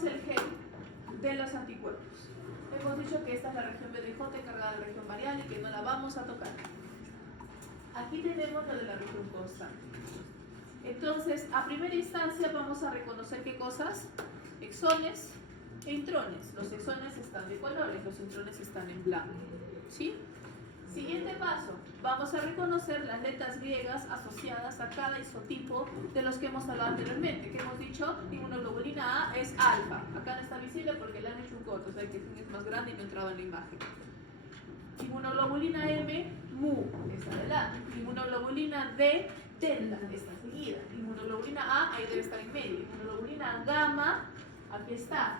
tenemos el gen de los anticuerpos. Hemos dicho que esta es la región BDJ encargada de la región variable y que no la vamos a tocar. Aquí tenemos lo de la región constante. Entonces, a primera instancia vamos a reconocer qué cosas: exones e intrones. Los exones están de colores, los intrones están en blanco. ¿Sí? Siguiente paso, vamos a reconocer las letras griegas asociadas a cada isotipo de los que hemos hablado anteriormente, que hemos dicho, inmunoglobulina A es alfa. Acá no está visible porque le han hecho un corto, o sea que es más grande y no entraba en la imagen. Inmunoglobulina M, mu, está adelante. Inmunoglobulina D, delta, está seguida. Inmunoglobulina A, ahí debe estar en medio. Inmunoglobulina gamma, aquí está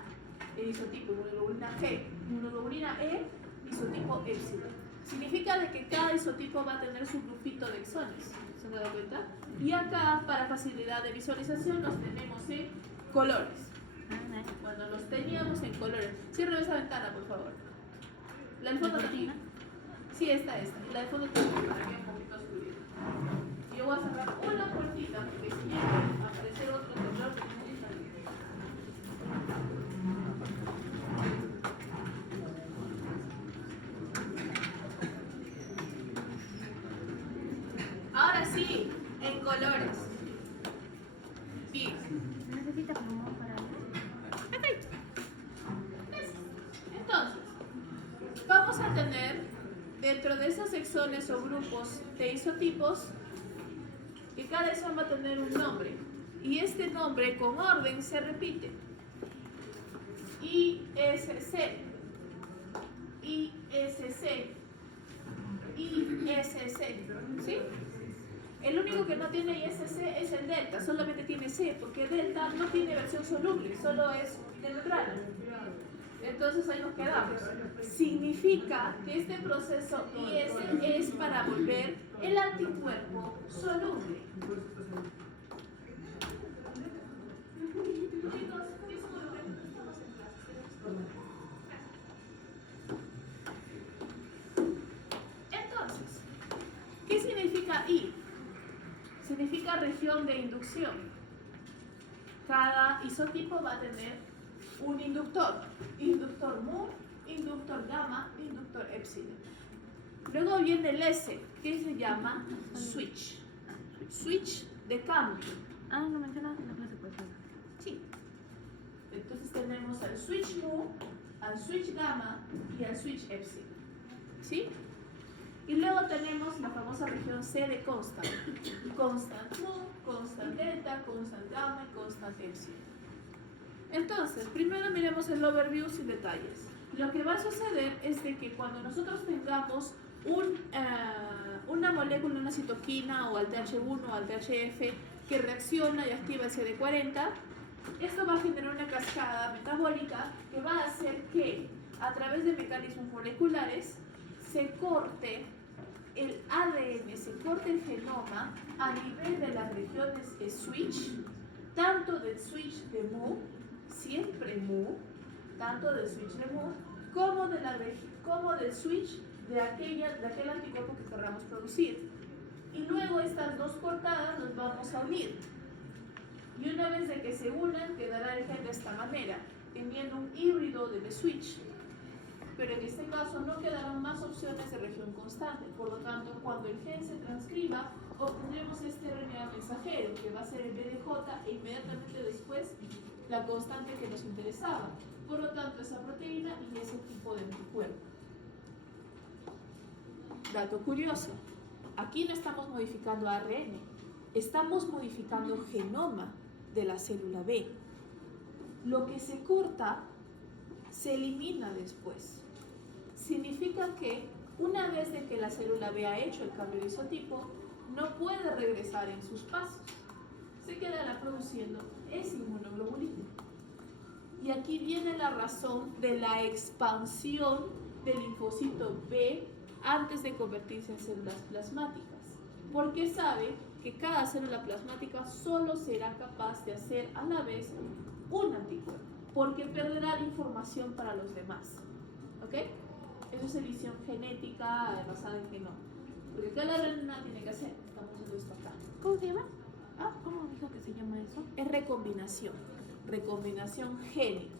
el isotipo. Inmunoglobulina G. Inmunoglobulina E, isotipo épsilon. Significa de que cada isotipo va a tener su grupito de exones. ¿Se han dado cuenta? Y acá, para facilidad de visualización, los tenemos en colores. Cuando los teníamos en colores. Cierra esa ventana, por favor. La del fondo también. Sí, esta. Y la del fondo también, para que un poquito oscuro. Yo voy a cerrar una puertita, porque si llega a aparecer otro color, ahora sí, en colores. Bien. ¿Necesita plumón para Perfecto. Entonces, vamos a tener dentro de esos exones o grupos de isotipos que cada exón va a tener un nombre. Y este nombre con orden se repite. ISC, ISC, ISC. ¿Sí? El único que no tiene ISC es el delta, solamente tiene C, porque delta no tiene versión soluble, solo es neutral. Entonces ahí nos quedamos. Significa que este proceso IS es para volver el anticuerpo soluble. Entonces, ¿qué significa I? Significa región de inducción. Cada isotipo va a tener un inductor. Inductor mu, inductor gamma, inductor epsilon. Luego viene el S, que se llama switch. Switch de cambio. Ah, no mencionas la clase pasada. Sí. Entonces tenemos al switch mu, al switch gamma y al switch epsilon. ¿Sí? Y luego tenemos la famosa región C de constant. Constant mu, constant delta, constant gamma y constant epsilon. Entonces, primero miremos el overview sin detalles. Lo que va a suceder es de que cuando nosotros tengamos una molécula, una citoquina o al TH1 o al THF que reacciona y activa el CD40, esto va a generar una cascada metabólica que va a hacer que a través de mecanismos moleculares se corte el ADN, se corte el genoma a nivel de las regiones de switch, tanto del switch de mu, siempre mu, tanto del switch de mu, como del switch de aquel anticuerpo que queramos producir. Y luego estas dos cortadas los vamos a unir. Y una vez de que se unan, quedará el gen de esta manera, teniendo un híbrido de switch. Pero en este caso no quedarán más opciones de región constante. Por lo tanto, cuando el gen se transcriba, obtendremos este RNA mensajero, que va a ser el BDJ, e inmediatamente después la constante que nos interesaba. Por lo tanto, esa proteína y ese tipo de anticuerpo. Dato curioso, aquí no estamos modificando ARN, estamos modificando genoma de la célula B. Lo que se corta se elimina después. Significa que una vez de que la célula B ha hecho el cambio de isotipo, no puede regresar en sus pasos. Se quedará produciendo esa inmunoglobulina. Y aquí viene la razón de la expansión del linfocito B antes de convertirse en células plasmáticas, porque sabe que cada célula plasmática solo será capaz de hacer a la vez un anticuerpo, porque perderá la información para los demás. ¿Ok? Eso es edición genética basada en genoma. Porque cada RNA tiene que hacer, estamos haciendo esto acá. ¿Cómo se llama? ¿Ah? ¿Cómo dijo que se llama eso? Es recombinación. recombinación génica.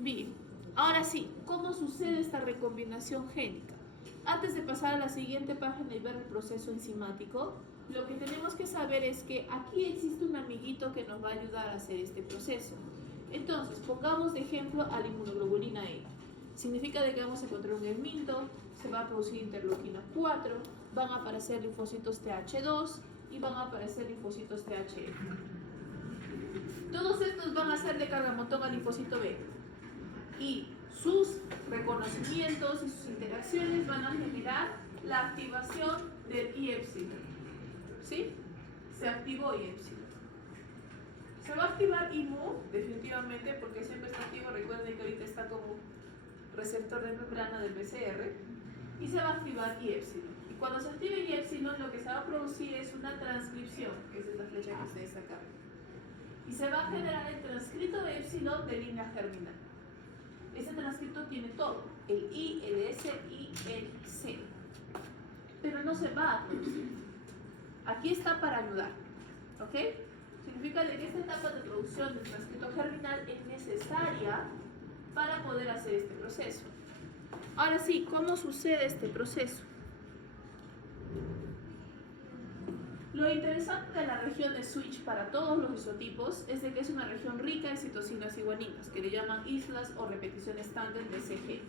Bien, ahora sí, ¿cómo sucede esta recombinación génica? Antes de pasar a la siguiente página y ver el proceso enzimático, lo que tenemos que saber es que aquí existe un amiguito que nos va a ayudar a hacer este proceso. Entonces, pongamos de ejemplo a la inmunoglobulina E. Significa de que vamos a encontrar un helminto, se va a producir interleuquina 4, van a aparecer linfocitos TH2 y van a aparecer linfocitos THF. Todos estos van a ser de cargamontón al linfocito B. Y sus reconocimientos y sus interacciones van a generar la activación del I épsilon. ¿Sí? Se activó I épsilon. Se va a activar IMU, definitivamente, porque siempre está activo. Recuerden que ahorita está como receptor de membrana del BCR. Y se va a activar I épsilon. Y cuando se active I épsilon, lo que se va a producir es una transcripción, que esa es la flecha que ustedes acá. Y se va a generar el transcrito de épsilon de línea germinal. Ese transcrito tiene todo, el I, el S y el C. Pero no se va a producir. Aquí está para ayudar. ¿Ok? Significa que esta etapa de producción del transcrito germinal es necesaria para poder hacer este proceso. Ahora sí, ¿cómo sucede este proceso? Lo interesante de la región de switch para todos los isotipos es de que es una región rica en citocinas y guaninas, que le llaman islas o repeticiones tándem de CG.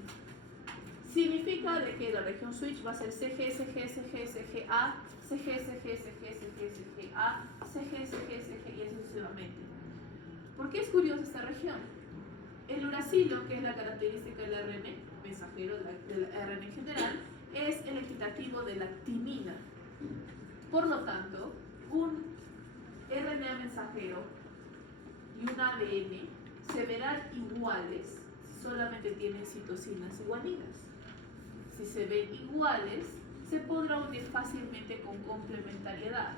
Significa de que la región switch va a ser CG, CG, CG, CGA, CG, CG, CG, CG, CGA, CG, CG, CG y así sucesivamente. ¿Por qué es curiosa esta región? El uracilo, que es la característica del ARN mensajero, del ARN en general, es el equitativo de la timina. Por lo tanto, un RNA mensajero y un ADN se verán iguales si solamente tienen citocinas y guaninas. Si se ven iguales, se podrá unir fácilmente con complementariedad.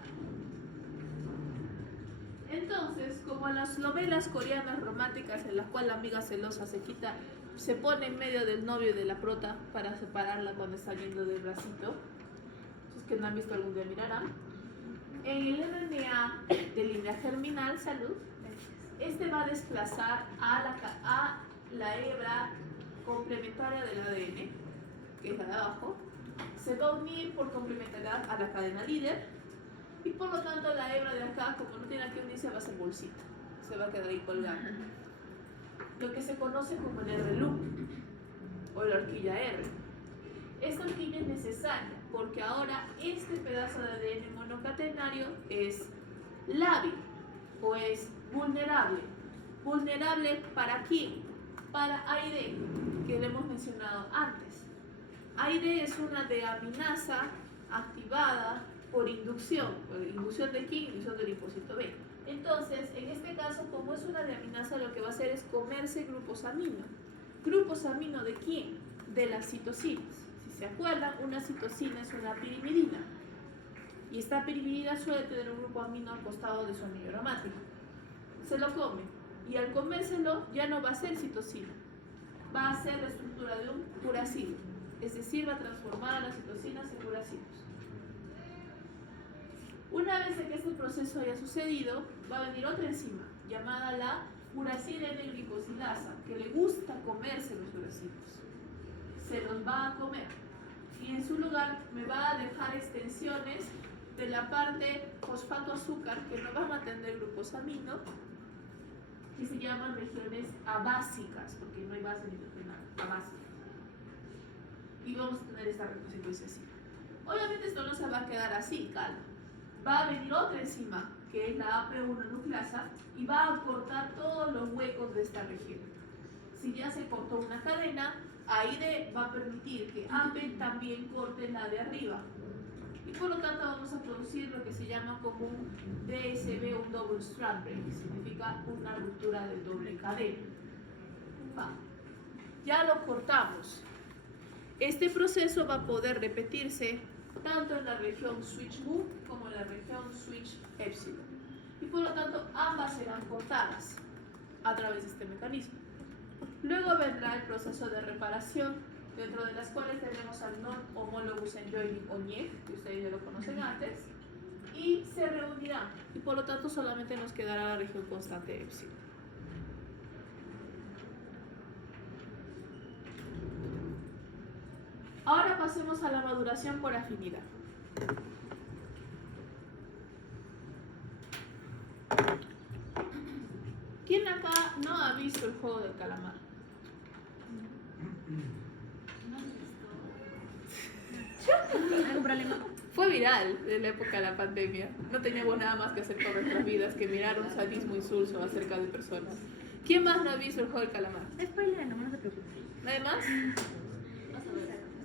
Entonces, como en las novelas coreanas románticas en las cuales la amiga celosa se pone en medio del novio y de la prota para separarla cuando está yendo del bracito, los que no han visto algún día mirarán, en el RNA de línea germinal, salud, este va a desplazar a la hebra complementaria del ADN, que es la de abajo, se va a unir por complementariedad a la cadena líder y por lo tanto la hebra de acá, como no tiene aquí unirse, va a ser bolsita, se va a quedar ahí colgando. Lo que se conoce como el R-loop o la horquilla R. Esta horquilla es necesaria porque ahora este pedazo de ADN monocatenario es lábil o es vulnerable. ¿Vulnerable para quién? Para AID, que lo hemos mencionado antes. AID es una deaminasa activada por inducción. ¿Por inducción de quién? Inducción del linfocito B. Entonces, en este caso, como es una deaminasa, lo que va a hacer es comerse grupos amino. ¿Grupos amino de quién? De las citocinas. Si se acuerdan, una citocina es una pirimidina. Y esta pirimidina suele tener un grupo amino al costado de su anillo aromático. Se lo come. Y al comérselo ya no va a ser citocina. Va a ser la estructura de un uracilo. Es decir, va a transformar a las citocinas en uracilos. Una vez que este proceso haya sucedido, va a venir otra enzima llamada la uracil N-glicosilasa, que le gusta comerse los uracilos. Se los va a comer. Y en su lugar me va a dejar extensiones de la parte fosfato azúcar que no van a tener grupos amino, que se llaman regiones abásicas, porque no hay base nitrogenada, abásicas. Y vamos a tener esta secuencia así. Obviamente esto no se va a quedar así, calma. Va a venir otra enzima, que es la AP1 nucleasa, y va a cortar todos los huecos de esta región. Si ya se cortó una cadena, AID va a permitir que AP también corte la de arriba. Y por lo tanto vamos a producir lo que se llama como un DSB, un double strand break, que significa una ruptura de doble cadena. Va. Ya lo cortamos. Este proceso va a poder repetirse tanto en la región switch mu como en la región switch epsilon. Y por lo tanto ambas serán cortadas a través de este mecanismo. Luego vendrá el proceso de reparación, dentro de las cuales tenemos al non-homologous enjoining o NIEG, que ustedes ya lo conocen antes, y se reunirán. Y por lo tanto solamente nos quedará la región constante epsilon. Ahora pasemos a la maduración por afinidad. ¿Quién acá no ha visto el juego del calamar? ¿Algún problema? Fue viral en la época de la pandemia. No teníamos nada más que hacer con nuestras vidas que mirar un sadismo insulso acerca de personas. ¿Quién más no ha visto el juego del calamar? Spoiler, no se preocupe. ¿Nadie más?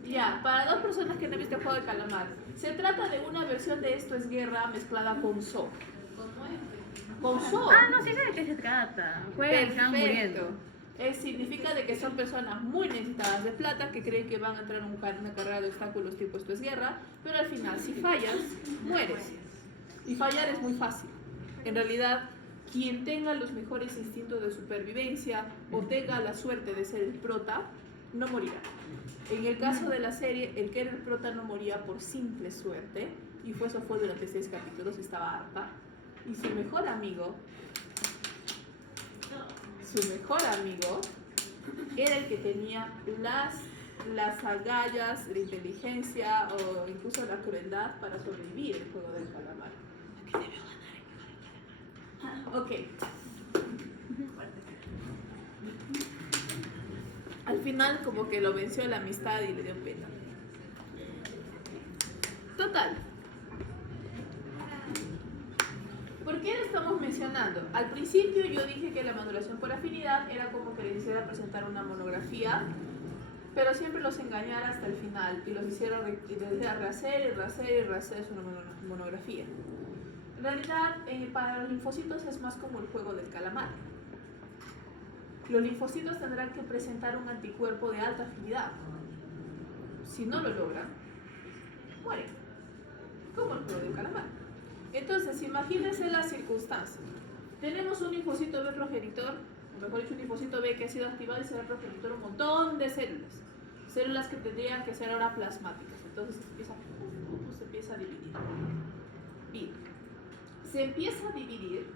Ya, para dos personas que no han visto el juego del calamar, se trata de una versión de Esto es Guerra mezclada con Saw. Con Saw. Ah, no, sí sé de qué se trata. Juegan, están muriendo. Significa de que son personas muy necesitadas de plata que creen que van a entrar en una carrera de obstáculos tipo Esto es Guerra, pero al final si fallas, mueres. Y fallar es muy fácil. En realidad, quien tenga los mejores instintos de supervivencia o tenga la suerte de ser el prota, no morirá. En el caso de la serie, el que era el prota no moría por simple suerte, y eso fue durante 6 capítulos, estaba harta. Y su mejor amigo era el que tenía las agallas, la inteligencia o incluso la crueldad para sobrevivir el juego del calamar. Ok. Al final como que lo venció la amistad y le dio pena. Total. ¿Por qué lo estamos mencionando? Al principio yo dije que la maduración por afinidad era como que les hiciera presentar una monografía, pero siempre los engañara hasta el final y los hiciera rehacer su monografía. En realidad, para los linfocitos es más como el juego del calamar. Los linfocitos tendrán que presentar un anticuerpo de alta afinidad. Si no lo logran, mueren. Como el juego del calamar. Entonces, imagínense la circunstancia. Tenemos un linfocito B progenitor, o mejor dicho, un linfocito B que ha sido activado y se da progenitor un montón de células. Células que tendrían que ser ahora plasmáticas. Entonces se empieza a dividir. Bien. Se empieza a dividir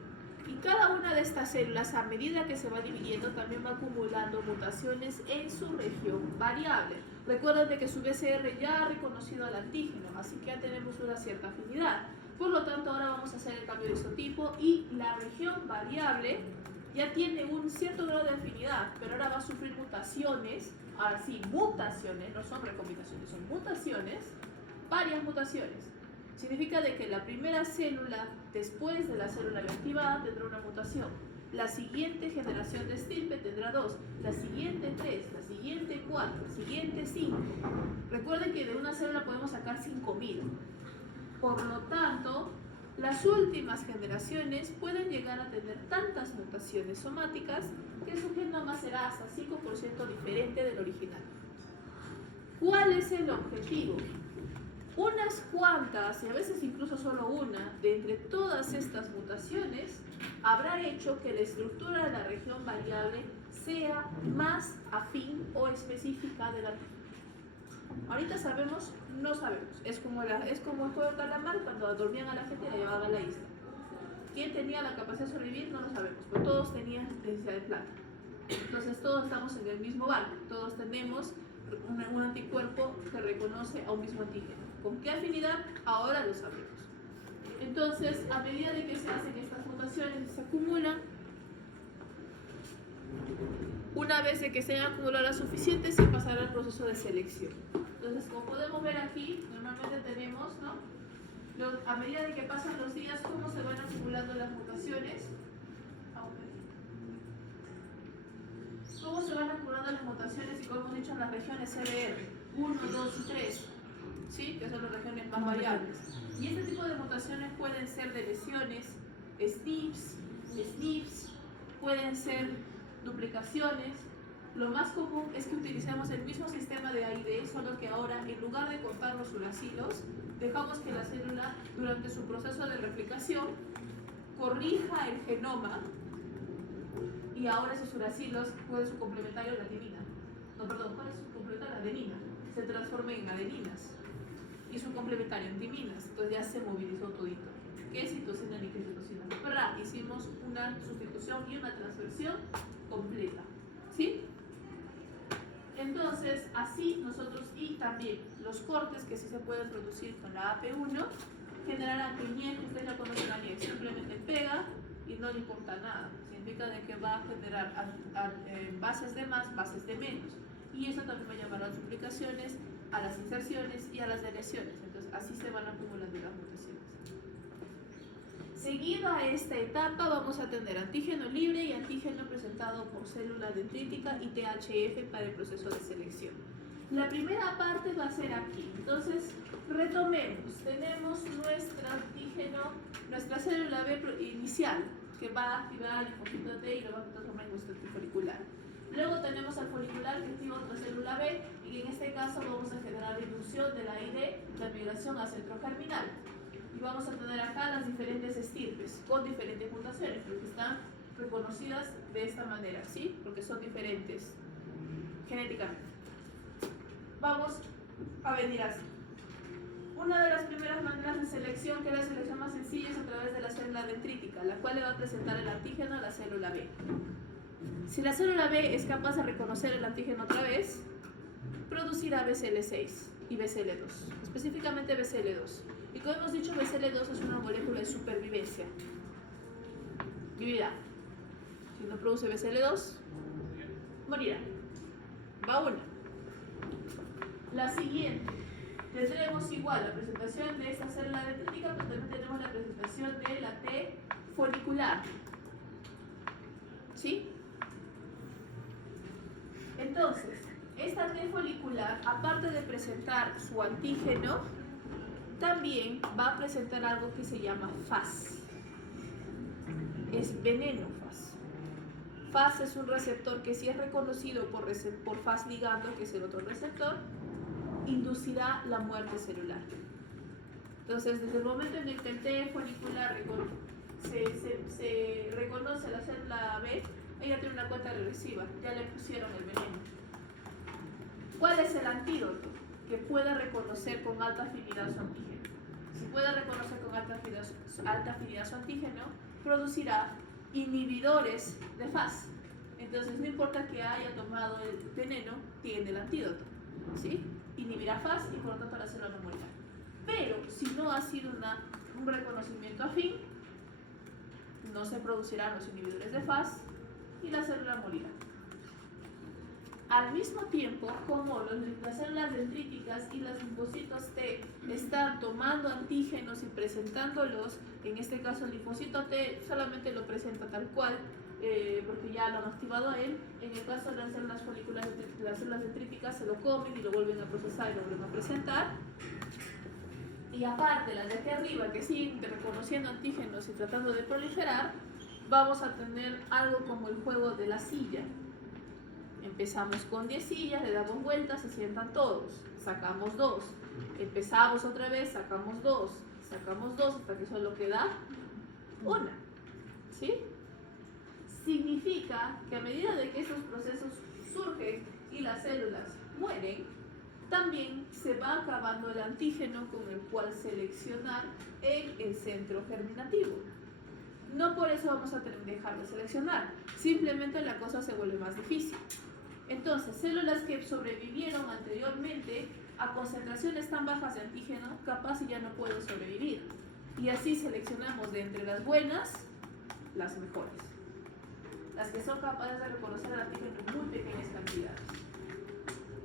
y cada una de estas células, a medida que se va dividiendo, también va acumulando mutaciones en su región variable. Recuerden de que su BCR ya ha reconocido al antígeno, así que ya tenemos una cierta afinidad. Por lo tanto, ahora vamos a hacer el cambio de isotipo y la región variable ya tiene un cierto grado de afinidad, pero ahora va a sufrir mutaciones. Ahora sí, mutaciones, no son recombinaciones, son mutaciones, varias mutaciones. Significa de que la primera célula, después de la célula activada, tendrá una mutación. La siguiente generación de estirpe tendrá 2, la siguiente 3, la siguiente 4, la siguiente 5. Recuerden que de una célula podemos sacar 5000. Por lo tanto, las últimas generaciones pueden llegar a tener tantas mutaciones somáticas que su genoma será hasta 5% diferente del original. ¿Cuál es el objetivo? Unas cuantas, y a veces incluso solo una, de entre todas estas mutaciones habrá hecho que la estructura de la región variable sea más afín o específica de la región. Ahorita sabemos, no sabemos. Es como el juego del calamar cuando dormían a la gente y la llevaban a la isla. ¿Quién tenía la capacidad de sobrevivir? No lo sabemos, pero todos tenían necesidad de plata. Entonces todos estamos en el mismo barco, todos tenemos un anticuerpo que reconoce a un mismo antígeno. ¿Con qué afinidad? Ahora lo sabemos. Entonces, a medida de que se hacen estas mutaciones y se acumulan, una vez de que se hayan acumulado las suficientes, se pasará al proceso de selección. Entonces, como podemos ver aquí, normalmente tenemos, ¿no? A medida de que pasan los días, cómo se van acumulando las mutaciones. Cómo se van acumulando las mutaciones y como hemos dicho en las regiones CBR 1, 2 y 3, ¿sí? Que son las regiones más variables. Y este tipo de mutaciones pueden ser de lesiones, SNPs, pueden ser duplicaciones. Lo más común es que utilicemos el mismo sistema de AID, solo que ahora en lugar de cortar los uracilos, dejamos que la célula durante su proceso de replicación corrija el genoma y ahora esos uracilos, ¿cuál es su complementario? La adenina. No, perdón, ¿cuál es su complementario? La adenina. Se transforma en adeninas. Y su complementario en timinas. Entonces ya se movilizó todito. qué citosina ni qué citosina. ¡Pra! Hicimos una sustitución y una transversión completa. ¿Sí? Entonces, así nosotros, y también los cortes que sí se pueden producir con la AP1, generarán que ñe, que ustedes ya conocen a ñe, simplemente pega y no le importa nada. Significa de que va a generar bases de más, bases de menos. Y eso también va a llamar a las duplicaciones, a las inserciones y a las deleciones. Entonces, así se van acumulando las mutaciones. Seguido a esta etapa vamos a tener antígeno libre y antígeno presentado por célula dendrítica y THF para el proceso de selección. La primera parte va a ser aquí. Entonces, retomemos. Tenemos nuestro antígeno, nuestra célula B inicial, que va a activar el linfocito T y lo va a transformar en nuestro folicular. Luego tenemos al folicular que activa otra célula B y en este caso vamos a generar la inducción de la ID, la migración al centro germinal. Y vamos a tener acá las diferentes estirpes con diferentes mutaciones, pero que están reconocidas de esta manera, ¿sí? Porque son diferentes genéticamente. Vamos a venir así. Una de las primeras maneras de selección, que es la selección más sencilla, es a través de la célula dendrítica, la cual le va a presentar el antígeno a la célula B. Si la célula B es capaz de reconocer el antígeno otra vez, producirá BCL6 y BCL2, específicamente BCL2. Y como hemos dicho, BCL2 es una molécula de supervivencia. Vivirá. Si no produce BCL2, morirá. Va una. La siguiente. Tendremos igual la presentación de esta célula dendrítica, pero también tenemos la presentación de la T folicular. ¿Sí? Entonces, esta T folicular, aparte de presentar su antígeno, también va a presentar algo que se llama FAS. Es veneno FAS. FAS es un receptor que si es reconocido por FAS ligando, que es el otro receptor, inducirá la muerte celular. Entonces, desde el momento en el que el T folicular se reconoce la célula B, ella tiene una cuenta regresiva, ya le pusieron el veneno. ¿Cuál es el antídoto? Que pueda reconocer con alta afinidad su antígeno. Si puede reconocer con alta afinidad su antígeno, producirá inhibidores de FAS. Entonces, no importa que haya tomado el veneno, tiene el antídoto, ¿sí? Inhibirá FAS y por lo tanto la célula no morirá. Pero si no ha sido un reconocimiento afín, no se producirán los inhibidores de FAS y la célula morirá. Al mismo tiempo, como las células dendríticas y los linfocitos T están tomando antígenos y presentándolos, en este caso el linfocito T solamente lo presenta tal cual, porque ya lo han activado a él. En el caso de las células foliculares, las células dendríticas se lo comen y lo vuelven a procesar y lo vuelven a presentar. Y aparte, las de aquí arriba, que siguen reconociendo antígenos y tratando de proliferar, vamos a tener algo como el juego de la silla. Empezamos con 10 sillas, le damos vueltas, se sientan todos, sacamos 2, empezamos otra vez, sacamos 2, hasta que solo queda una, ¿sí? Significa que a medida de que esos procesos surgen y las células mueren, también se va acabando el antígeno con el cual seleccionar en el centro germinativo. No por eso vamos a dejar de seleccionar, simplemente la cosa se vuelve más difícil. Entonces, células que sobrevivieron anteriormente a concentraciones tan bajas de antígeno, capaz ya no pueden sobrevivir. Y así seleccionamos de entre las buenas, las mejores. Las que son capaces de reconocer el antígeno en muy pequeñas cantidades.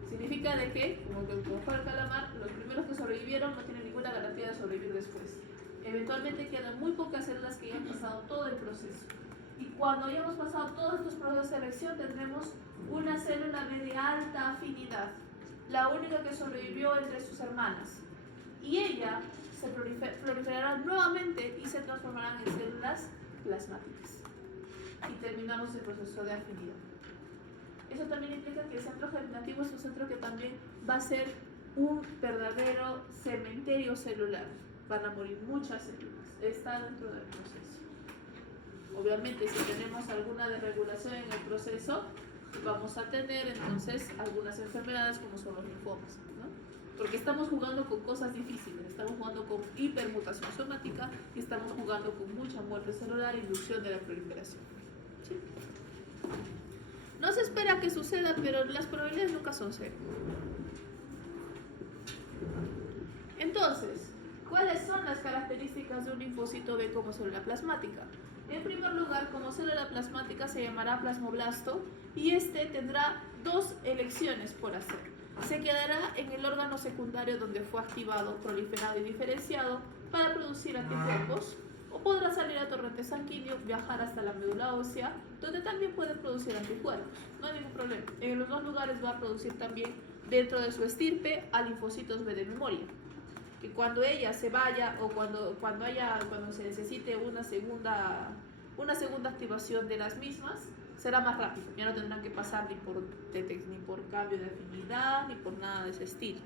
Significa de que, como fue el calamar, los primeros que sobrevivieron no tienen ninguna garantía de sobrevivir después. Eventualmente quedan muy pocas células que ya han pasado todo el proceso. Y cuando hayamos pasado todos estos procesos de selección, tendremos una célula B de alta afinidad, la única que sobrevivió entre sus hermanas. Y ella se proliferará nuevamente y se transformarán en células plasmáticas. Y terminamos el proceso de afinidad. Eso también implica que el centro germinativo es un centro que también va a ser un verdadero cementerio celular. Van a morir muchas células. Está dentro del proceso. Obviamente, si tenemos alguna desregulación en el proceso, vamos a tener entonces algunas enfermedades como son los linfomas, ¿no? porque estamos jugando con cosas difíciles, estamos jugando con hipermutación somática y estamos jugando con mucha muerte celular e inducción de la proliferación. ¿Sí? No se espera que suceda, pero las probabilidades nunca son cero. Entonces, ¿cuáles son las características de un linfocito B como célula plasmática? En primer lugar, como célula plasmática se llamará plasmoblasto y este tendrá dos elecciones por hacer. Se quedará en el órgano secundario donde fue activado, proliferado y diferenciado para producir anticuerpos, o podrá salir a torrente sanguíneo, viajar hasta la médula ósea, donde también puede producir anticuerpos. No hay ningún problema. En los dos lugares va a producir también dentro de su estirpe a linfocitos B de memoria, que cuando ella se vaya o cuando se necesite una segunda activación de las mismas, será más rápido. Ya no tendrán que pasar ni por cambio de afinidad ni por nada de ese estilo.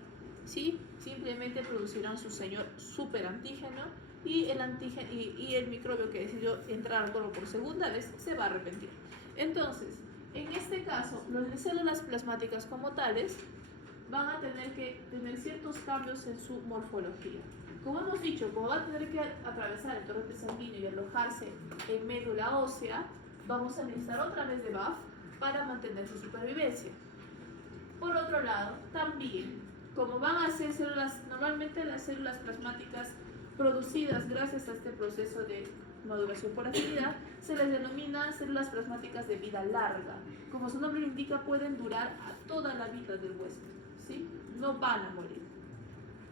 ¿Sí? Simplemente producirán su señor superantígeno y el microbio que decidió entrar al cuerpo por segunda vez se va a arrepentir. Entonces, en este caso, las células plasmáticas como tales van a tener que tener ciertos cambios en su morfología. Como hemos dicho, como va a tener que atravesar el torrente sanguíneo y alojarse en médula ósea, vamos a necesitar otra vez de BAF para mantener su supervivencia. Por otro lado, también, como van a ser células, normalmente las células plasmáticas producidas gracias a este proceso de maduración por afinidad, se les denomina células plasmáticas de vida larga. Como su nombre lo indica, pueden durar a toda la vida del huésped, ¿sí? No van a morir.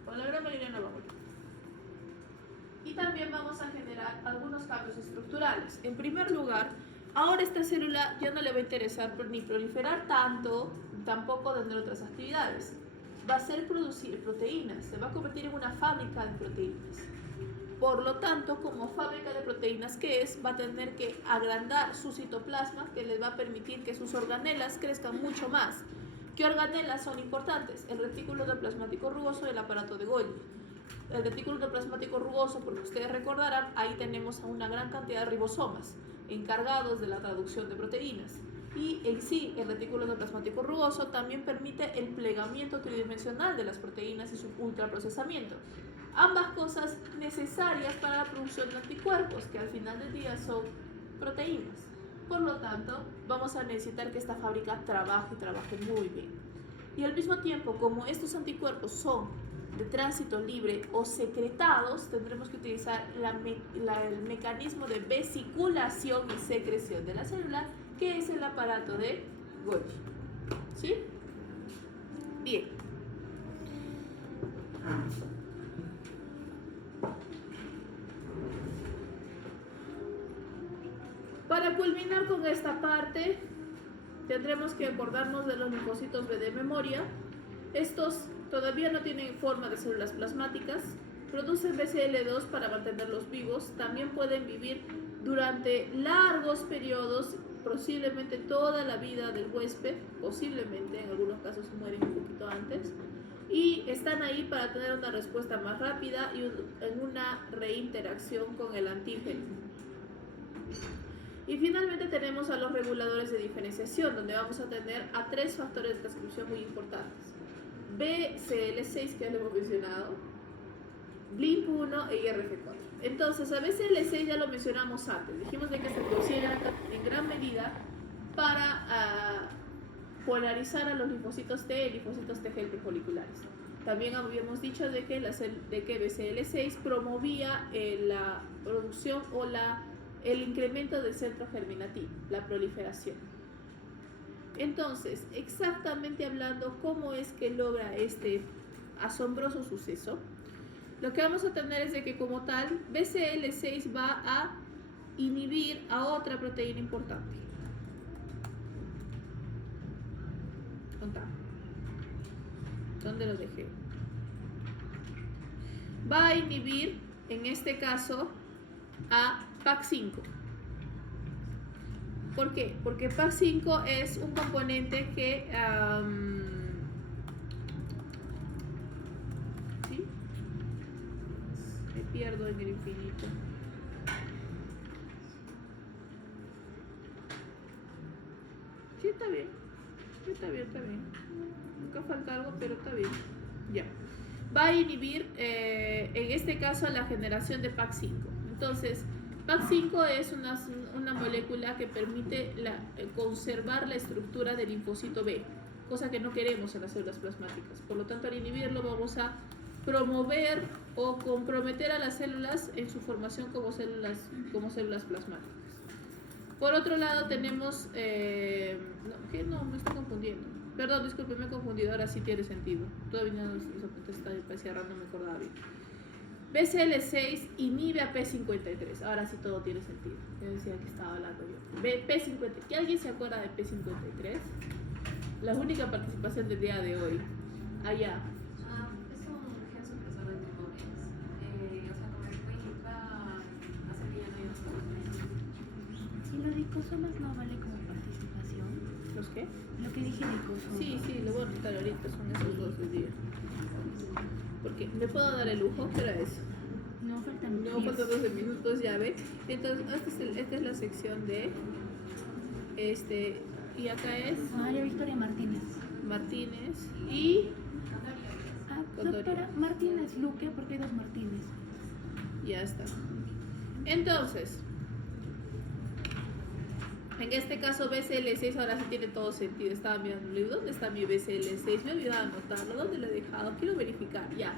Con la gran mayoría no va a morir. Y también vamos a generar algunos cambios estructurales. En primer lugar, ahora esta célula ya no le va a interesar ni proliferar tanto, tampoco tener otras actividades. Va a ser producir proteínas, se va a convertir en una fábrica de proteínas. Por lo tanto, como fábrica de proteínas que es, va a tener que agrandar su citoplasma, que les va a permitir que sus organelas crezcan mucho más. ¿Qué organelas son importantes? El retículo endoplasmático rugoso y el aparato de Golgi. El retículo endoplasmático rugoso, porque ustedes recordarán, ahí tenemos una gran cantidad de ribosomas encargados de la traducción de proteínas. Y en sí, el retículo endoplasmático rugoso también permite el plegamiento tridimensional de las proteínas y su ultraprocesamiento. Ambas cosas necesarias para la producción de anticuerpos, que al final del día son proteínas. Por lo tanto, vamos a necesitar que esta fábrica trabaje muy bien. Y al mismo tiempo, como estos anticuerpos son de tránsito libre o secretados, tendremos que utilizar el mecanismo de vesiculación y secreción de la célula, que es el aparato de Golgi. ¿Sí? Bien. Para culminar con esta parte, tendremos que acordarnos de los linfocitos B de memoria. Estos todavía no tienen forma de células plasmáticas, producen BCL2 para mantenerlos vivos, también pueden vivir durante largos periodos, posiblemente toda la vida del huésped, posiblemente, en algunos casos mueren un poquito antes, y están ahí para tener una respuesta más rápida y en una reinteracción con el antígeno. Y finalmente tenemos a los reguladores de diferenciación, donde vamos a tener a tres factores de transcripción muy importantes. BCL6, que ya lo hemos mencionado, BLIMP1 e IRF4. Entonces, a BCL6 ya lo mencionamos antes. Dijimos de que se producía en gran medida para polarizar a los linfocitos T y linfocitos T helper foliculares. También habíamos dicho de que BCL6 promovía la producción o el incremento del centro germinativo, la proliferación. Entonces, exactamente hablando, ¿cómo es que logra este asombroso suceso? Lo que vamos a tener es de que como tal, BCL6 va a inhibir a otra proteína importante. ¿Dónde lo dejé? Va a inhibir, en este caso, a PAC5. ¿Por qué? Porque PAC5 es un componente que ¿sí? Me pierdo en el infinito. Sí, está bien. Está bien. Nunca falta algo, pero está bien. Ya. Va a inhibir, en este caso, la generación de PAC5. Entonces, PAC5 es una molécula que permite conservar la estructura del linfocito B, cosa que no queremos en las células plasmáticas. Por lo tanto, al inhibirlo vamos a promover o comprometer a las células en su formación como células plasmáticas. Por otro lado tenemos, no, me estoy confundiendo. Perdón, disculpe, me he confundido, ahora sí tiene sentido. Todavía no me parecía raro, no me acordaba bien. BCL6 inhibe a P53, ahora sí todo tiene sentido. Yo decía que estaba hablando yo. P53, ¿que alguien se acuerda de P53? La única participación del día de hoy. Allá. Es un gen supresor de tumores. O sea, como que puede hacer que ya no haya los tumores. ¿Y los licosomas no vale como participación? ¿Los qué? Lo que dije licosomas. Sí, lo voy a anotar ahorita, son esos dos del día. Porque me puedo dar el lujo, ¿qué hora es? No, faltan No, faltan 12 minutos, ya ve. Entonces, esta es la sección de y acá es María Victoria Martínez. Martínez y Doctora Martínez Luque, porque hay dos Martínez. ya está. Entonces, en este caso BCL6 ahora sí tiene todo sentido. Estaba mirando, ¿dónde está mi BCL6? Me he olvidado anotarlo, ¿dónde lo he dejado? Quiero verificar, ya.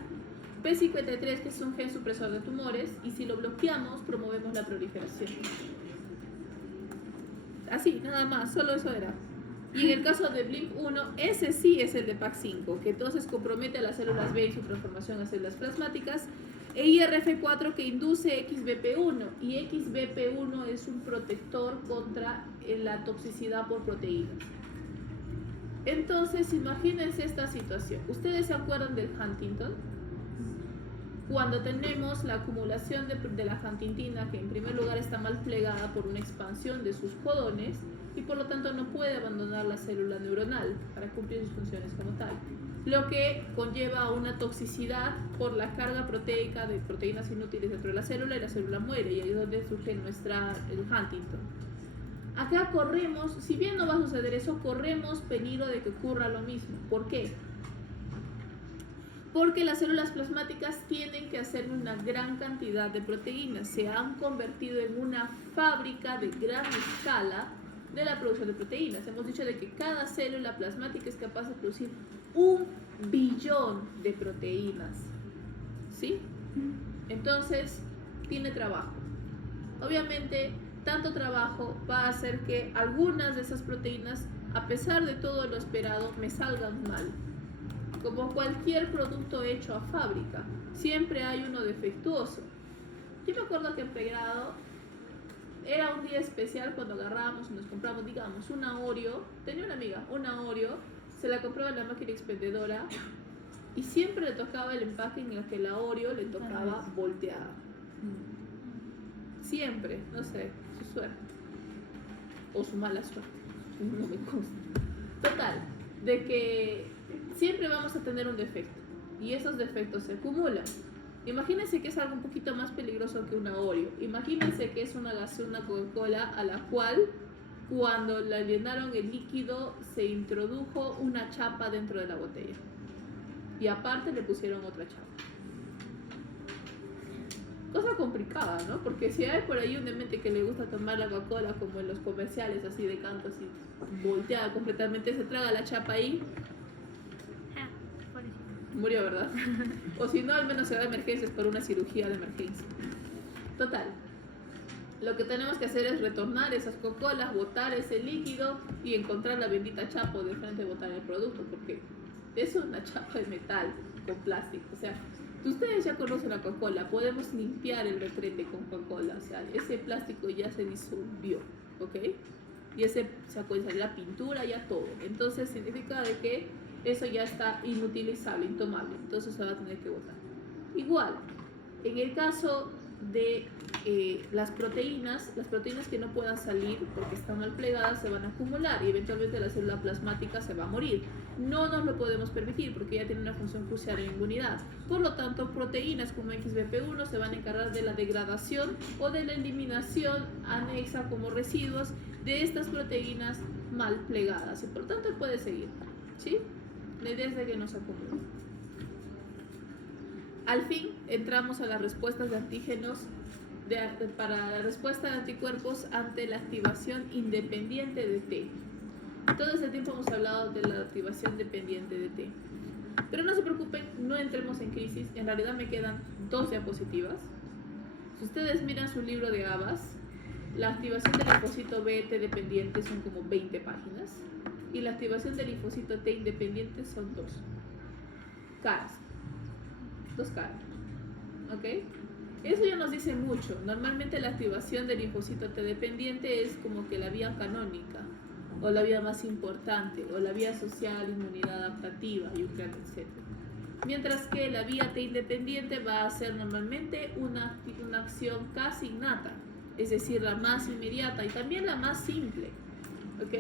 P53, que es un gen supresor de tumores, y si lo bloqueamos, promovemos la proliferación. Así, nada más, solo eso era. Y en el caso de BLIMP1, ese sí es el de PAC5, que entonces compromete a las células B y su transformación a células plasmáticas, e IRF4 que induce XBP1, y XBP1 es un protector contra la toxicidad por proteínas. Entonces, imagínense esta situación. ¿Ustedes se acuerdan del Huntington? Cuando tenemos la acumulación de la huntingtina, que en primer lugar está mal plegada por una expansión de sus codones y por lo tanto no puede abandonar la célula neuronal para cumplir sus funciones como tal, lo que conlleva a una toxicidad por la carga proteica de proteínas inútiles dentro de la célula, y la célula muere, y ahí es donde surge el Huntington. Acá corremos, si bien no va a suceder eso, corremos peligro de que ocurra lo mismo. ¿Por qué? Porque las células plasmáticas tienen que hacer una gran cantidad de proteínas, se han convertido en una fábrica de gran escala de la producción de proteínas. Hemos dicho de que cada célula plasmática es capaz de producir 1 billón de proteínas, ¿sí? Entonces, tiene trabajo. Obviamente, tanto trabajo va a hacer que algunas de esas proteínas, a pesar de todo lo esperado, me salgan mal. Como cualquier producto hecho a fábrica, siempre hay uno defectuoso. Yo me acuerdo que en pregrado era un día especial cuando agarrábamos y nos compramos, digamos, una Oreo. Tenía una amiga, una Oreo, se la compraba en la máquina expendedora y siempre le tocaba el empaque en el que la Oreo le tocaba volteada. Siempre, no sé, su suerte o su mala suerte, no me consta. Total, de que siempre vamos a tener un defecto y esos defectos se acumulan. Imagínense que es algo un poquito más peligroso que una Oreo. Imagínense que es una Coca-Cola a la cual, cuando la llenaron el líquido, se introdujo una chapa dentro de la botella y aparte le pusieron otra chapa. Cosa complicada, ¿no? Porque si hay por ahí un demente que le gusta tomar la Coca-Cola como en los comerciales, así de canto, así volteada completamente, se traga la chapa ahí, murió, ¿verdad? O si no, al menos se va a emergencias por una cirugía de emergencia. Total, lo que tenemos que hacer es retornar esas Coca-Colas, botar ese líquido y encontrar la bendita chapa o de frente botar el producto, porque es una chapa de metal con plástico. O sea, ustedes ya conocen la Coca-Cola, podemos limpiar el retrete con Coca-Cola, o sea, ese plástico ya se disolvió, ¿ok? Y se puede salir la pintura, ya todo. Entonces significa de que eso ya está inutilizable, intomable, entonces se va a tener que botar. Igual, en el caso de las proteínas que no puedan salir porque están mal plegadas se van a acumular y eventualmente la célula plasmática se va a morir. No nos lo podemos permitir porque ya tiene una función crucial en inmunidad. Por lo tanto, proteínas como XBP1 se van a encargar de la degradación o de la eliminación anexa como residuos de estas proteínas mal plegadas y por lo tanto puede seguir, ¿sí? La idea es de que no se acumule. Al fin entramos a las respuestas de antígenos para la respuesta de anticuerpos ante la activación independiente de T. Todo este tiempo hemos hablado de la activación dependiente de T. Pero no se preocupen, no entremos en crisis. En realidad me quedan 2 diapositivas. Si ustedes miran su libro de Abas, la activación del linfocito B T dependiente son como 20 páginas. Y la activación del linfocito T independiente son 2 caras. 2 caras. ¿Ok? Eso ya nos dice mucho. Normalmente la activación del linfocito T dependiente es como que la vía canónica, o la vía más importante, o la vía social, inmunidad adaptativa, etc. Mientras que la vía T independiente va a ser normalmente una acción casi innata, es decir, la más inmediata y también la más simple. ¿Ok?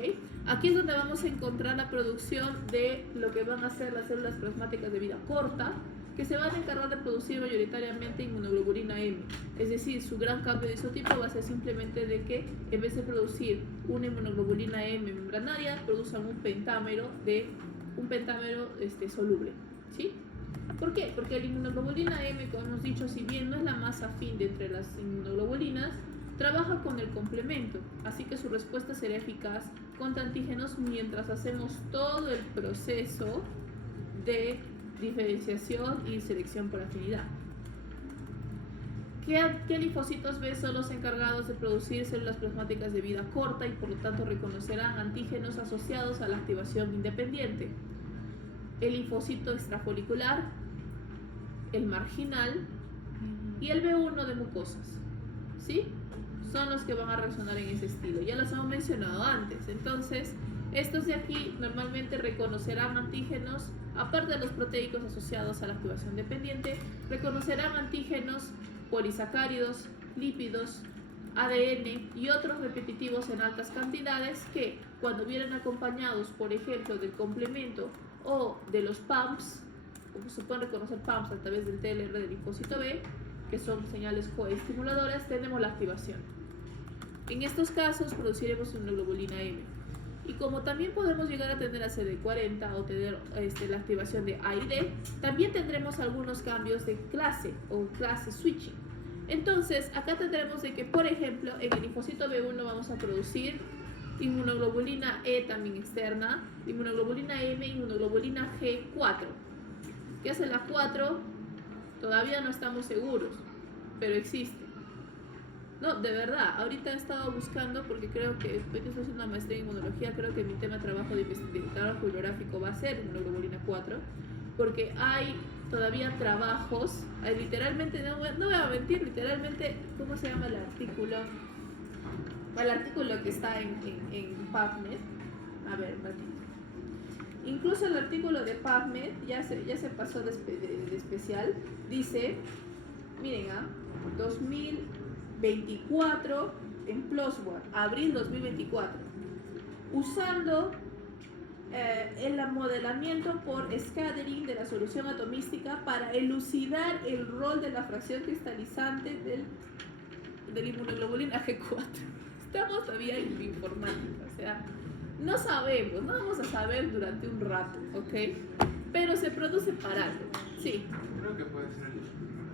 Aquí es donde vamos a encontrar la producción de lo que van a ser las células plasmáticas de vida corta, que se van a encargar de producir mayoritariamente inmunoglobulina M. Es decir, su gran cambio de isotipo va a ser simplemente de que en vez de producir una inmunoglobulina M membranaria, produzcan un pentámero soluble. ¿Sí? ¿Por qué? Porque la inmunoglobulina M, como hemos dicho, si bien no es la más afín de entre las inmunoglobulinas, trabaja con el complemento, así que su respuesta será eficaz contra antígenos mientras hacemos todo el proceso de diferenciación y selección por afinidad. ¿Qué linfocitos B son los encargados de producir células plasmáticas de vida corta y por lo tanto reconocerán antígenos asociados a la activación independiente? El linfocito extrafolicular, el marginal y el B1 de mucosas. ¿Sí? Son los que van a resonar en ese estilo. Ya los hemos mencionado antes. Entonces, estos de aquí normalmente reconocerán antígenos, aparte de los proteicos asociados a la activación dependiente, reconocerán antígenos polisacáridos, lípidos, ADN y otros repetitivos en altas cantidades que, cuando vienen acompañados, por ejemplo, del complemento o de los PAMPs, como se pueden reconocer PAMPs a través del TLR del linfocito B, que son señales coestimuladoras, tenemos la activación. En estos casos produciremos inmunoglobulina M. Y como también podemos llegar a tener a CD40 o tener la activación de A y D, también tendremos algunos cambios de clase o clase switching. Entonces, acá tendremos de que, por ejemplo, en el linfocito B1 vamos a producir inmunoglobulina E también externa, inmunoglobulina M, inmunoglobulina G4. ¿Qué hace la 4? Todavía no estamos seguros, pero existe. No, de verdad, ahorita he estado buscando porque creo que después de hacer una maestría en inmunología, creo que mi tema de trabajo de trabajo bibliográfico va a ser inmunoglobulina 4, porque hay todavía trabajos, hay literalmente, no voy a mentir, literalmente, ¿cómo se llama el artículo? El artículo que está en PubMed, a ver, ratito. Incluso el artículo de PubMed ya se pasó de especial, dice, miren, 2024 en PLOS ONE, abril 2024, usando el modelamiento por scattering de la solución atomística para elucidar el rol de la fracción cristalizante del inmunoglobulina G4. Estamos todavía en informática, o sea, no sabemos, no vamos a saber durante un rato, ¿ok? Pero se produce para algo, sí. Creo que puede ser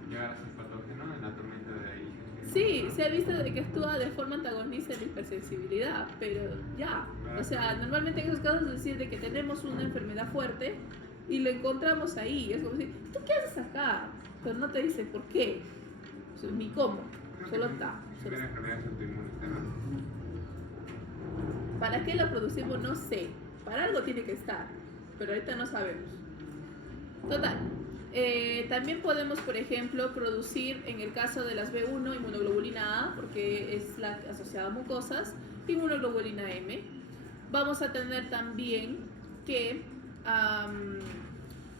llegar a ser patógeno en la tormenta de IgG. Sí, se ha visto de que actúa de forma antagonista en la hipersensibilidad, pero ya, o sea, normalmente en esos casos es decir de que tenemos una enfermedad fuerte y lo encontramos ahí, es como decir, ¿tú qué haces acá? Pero no te dice por qué, o sea, ni cómo, solo está. Tiene enfermedades autoinmunes, ¿no? ¿Para qué lo producimos? No sé, para algo tiene que estar, pero ahorita no sabemos. Total. También podemos, por ejemplo, producir, en el caso de las B1, inmunoglobulina A, porque es la asociada a mucosas, inmunoglobulina M. Vamos a tener también que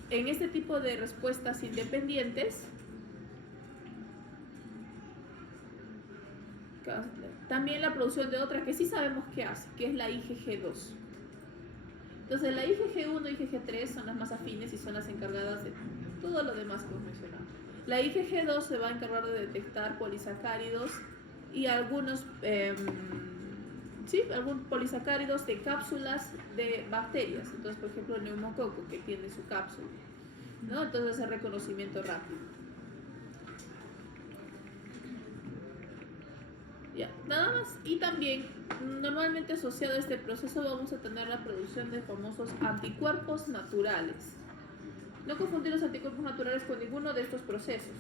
en este tipo de respuestas independientes, también la producción de otra que sí sabemos qué hace, que es la IgG2. Entonces la IgG1 y IgG3 son las más afines y son las encargadas de todo lo demás que hemos mencionado. La IgG2 se va a encargar de detectar polisacáridos y algunos polisacáridos de cápsulas de bacterias. Entonces, por ejemplo, el neumococo que tiene su cápsula, ¿no? Entonces hace reconocimiento rápido. Nada más. Y también, normalmente asociado a este proceso vamos a tener la producción de famosos anticuerpos naturales. No confundir los anticuerpos naturales con ninguno de estos procesos.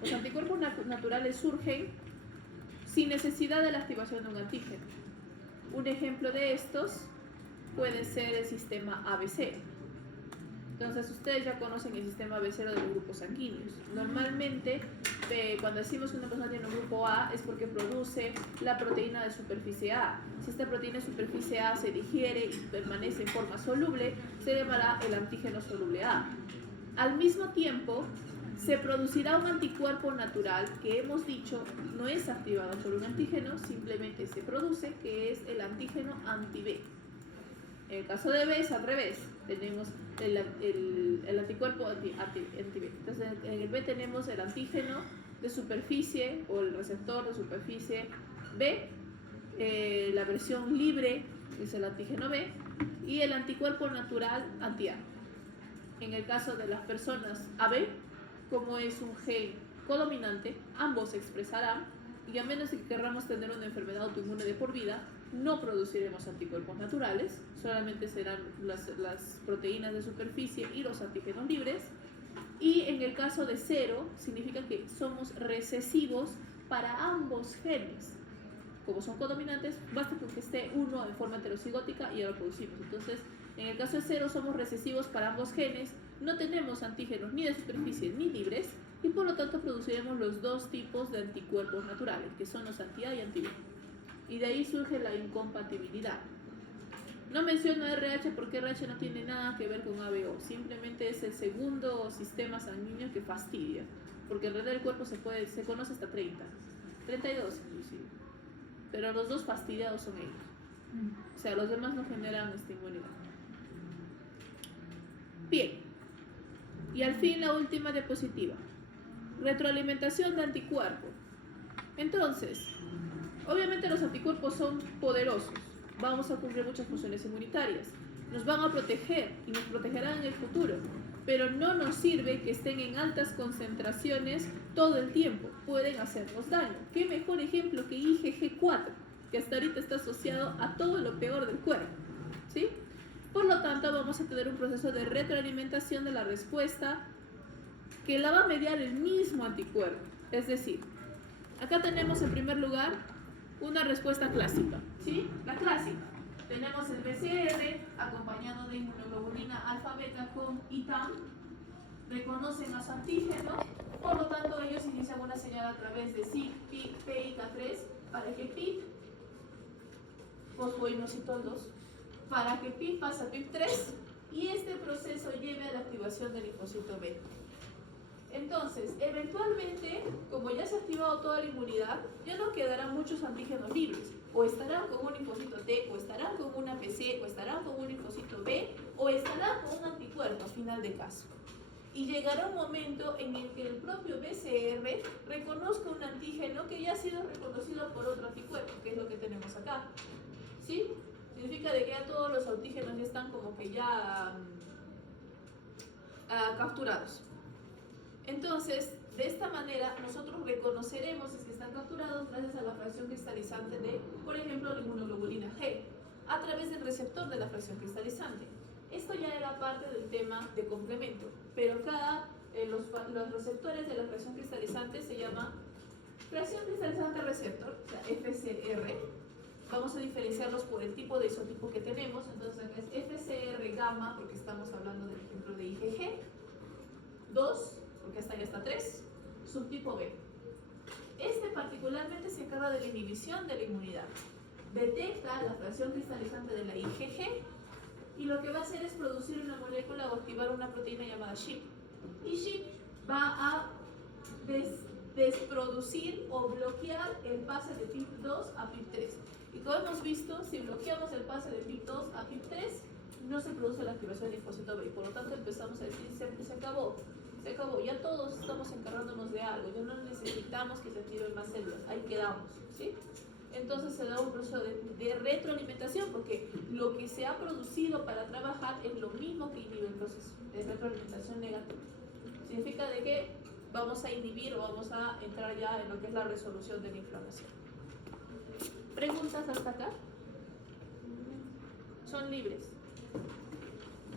Los anticuerpos naturales surgen sin necesidad de la activación de un antígeno. Un ejemplo de estos puede ser el sistema ABC. Entonces ustedes ya conocen el sistema ABC de los grupos sanguíneos. Normalmente cuando decimos que una persona tiene un grupo A es porque produce la proteína de superficie A. Si esta proteína de superficie A se digiere y permanece en forma soluble, se llamará el antígeno soluble A. Al mismo tiempo, se producirá un anticuerpo natural que hemos dicho no es activado por un antígeno, simplemente se produce, que es el antígeno anti-B. En el caso de B es al revés, tenemos el anticuerpo anti-B. Entonces en el B tenemos el antígeno de superficie o el receptor de superficie B, la versión libre es el antígeno B y el anticuerpo natural anti-A. En el caso de las personas AB, como es un gen codominante, ambos se expresarán y a menos de que querramos tener una enfermedad autoinmune de por vida, no produciremos anticuerpos naturales, solamente serán las proteínas de superficie y los antígenos libres. Y en el caso de 0, significa que somos recesivos para ambos genes. Como son codominantes, basta con que esté uno en forma heterocigótica y ya lo producimos. Entonces, en el caso de 0, somos recesivos para ambos genes, no tenemos antígenos ni de superficie ni libres, y por lo tanto produciremos los dos tipos de anticuerpos naturales, que son los anti-A y anti-B. Y de ahí surge la incompatibilidad. No menciono RH porque RH no tiene nada que ver con ABO, simplemente es el segundo sistema sanguíneo que fastidia, porque en realidad el cuerpo se conoce hasta 30, 32 inclusive, pero los dos fastidiados son ellos, o sea, los demás no generan esta inmunidad. Bien, y al fin la última diapositiva, retroalimentación de anticuerpos. Entonces, obviamente los anticuerpos son poderosos, vamos a cumplir muchas funciones inmunitarias, nos van a proteger y nos protegerán en el futuro, pero no nos sirve que estén en altas concentraciones todo el tiempo, pueden hacernos daño. ¿Qué mejor ejemplo que IgG4, que hasta ahorita está asociado a todo lo peor del cuerpo? ¿Sí? Por lo tanto, vamos a tener un proceso de retroalimentación de la respuesta que la va a mediar el mismo anticuerpo. Es decir, acá tenemos en primer lugar una respuesta clásica, ¿sí? La clásica. Tenemos el BCR acompañado de inmunoglobulina alfa-beta con ITAM. Reconocen los antígenos, por lo tanto ellos inician una señal a través de SIG, PIC, PIK3 para que PIC fosfoinositol 2 para que PIC pase a PIC3 y este proceso lleve a la activación del linfocito B. Entonces, eventualmente, como ya se ha activado toda la inmunidad, ya no quedarán muchos antígenos libres. O estarán con un linfocito T, o estarán con una PC, o estarán con un linfocito B, o estarán con un anticuerpo al final de caso. Y llegará un momento en el que el propio BCR reconozca un antígeno que ya ha sido reconocido por otro anticuerpo, que es lo que tenemos acá. ¿Sí? Significa de que ya todos los antígenos ya están como que ya capturados. Entonces, de esta manera, nosotros reconoceremos si están capturados gracias a la fracción cristalizante de, por ejemplo, la inmunoglobulina G, a través del receptor de la fracción cristalizante. Esto ya era parte del tema de complemento, pero los receptores de la fracción cristalizante se llama fracción cristalizante receptor, o sea, FCR. Vamos a diferenciarlos por el tipo de isotipo que tenemos, entonces acá es FCR gamma, porque estamos hablando del ejemplo de IgG, 2, porque hasta ya está 3, subtipo B. Este particularmente se encarga de la inhibición de la inmunidad. Detecta la fracción cristalizante de la IgG y lo que va a hacer es producir una molécula o activar una proteína llamada SHIP. Y SHIP va a desproducir o bloquear el pase de PIP2 a PIP3. Y como hemos visto, si bloqueamos el pase de PIP2 a PIP3, no se produce la activación del linfocito B. Y por lo tanto empezamos a decir, se acabó. Se acabó, ya todos estamos encargándonos de algo, ya no necesitamos que se activen más células, ahí quedamos, ¿sí? Entonces se da un proceso de retroalimentación porque lo que se ha producido para trabajar es lo mismo que inhibe el proceso de retroalimentación negativa. Significa de que vamos a inhibir o vamos a entrar ya en lo que es la resolución de la inflamación. ¿Preguntas hasta acá? Son libres.